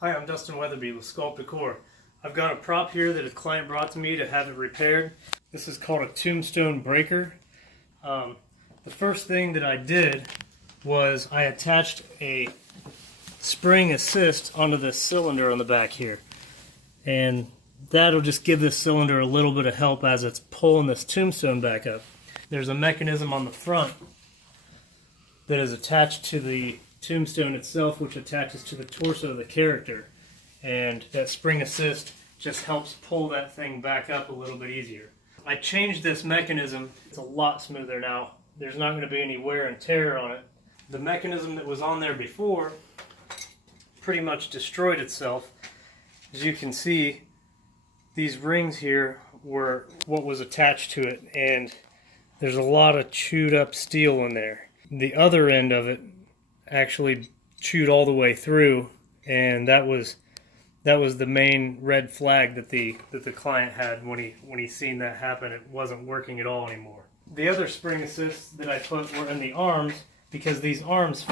Hi, I'm Dustin Weatherby with Sculptdecor. I've got a prop here that a client brought to me to have it repaired. This is called a tombstone breaker. The first thing that I did was I attached a spring assist onto this cylinder on the back here. And that'll just give this cylinder a little bit of help as it's pulling this tombstone back up. There's a mechanism on the front that is attached to the tombstone itself, which attaches to the torso of the character, and that spring assist just helps pull that thing back up a little bit easier. I changed this mechanism. It's a lot smoother now. There's not going to be any wear and tear on it. The mechanism that was on there before pretty much destroyed itself. As you can see, these rings here were what was attached to it, and there's a lot of chewed up steel in there. The other end of it actually chewed all the way through, and that was the main red flag that the client had when he seen that happen. It wasn't working at all anymore. The other spring assists that I put were in the arms, because these arms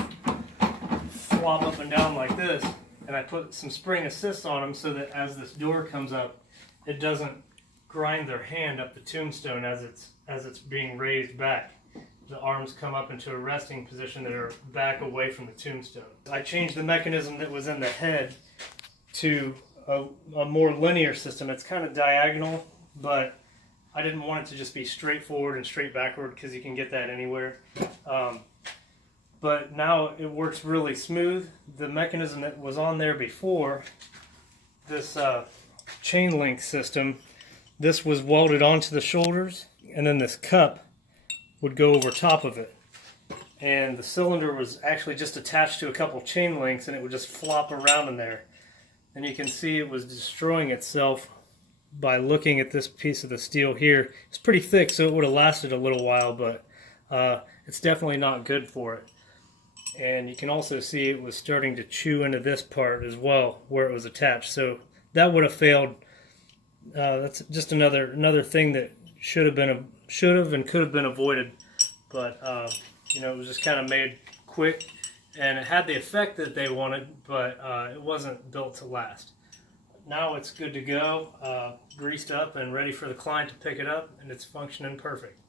flop up and down like this, and I put some spring assists on them so that as this door comes up, it doesn't grind their hand up the tombstone as it's being raised back. The arms come up into a resting position that are back away from the tombstone. I changed the mechanism that was in the head to a more linear system. It's kind of diagonal, but I didn't want it to just be straight forward and straight backward, because you can get that anywhere. But now it works really smooth. The mechanism that was on there before, this chain link system, this was welded onto the shoulders, and then this cup would go over top of it, and the cylinder was actually just attached to a couple chain links, and it would just flop around in there. And you can see it was destroying itself by looking at this piece of the steel here. It's pretty thick, so it would have lasted a little while, but it's definitely not good for it. And you can also see it was starting to chew into this part as well where it was attached, so that would have failed. That's just another thing that should have and could have been avoided, but it was just kind of made quick, and it had the effect that they wanted, but it wasn't built to last. Now it's good to go, greased up and ready for the client to pick it up, and it's functioning perfect.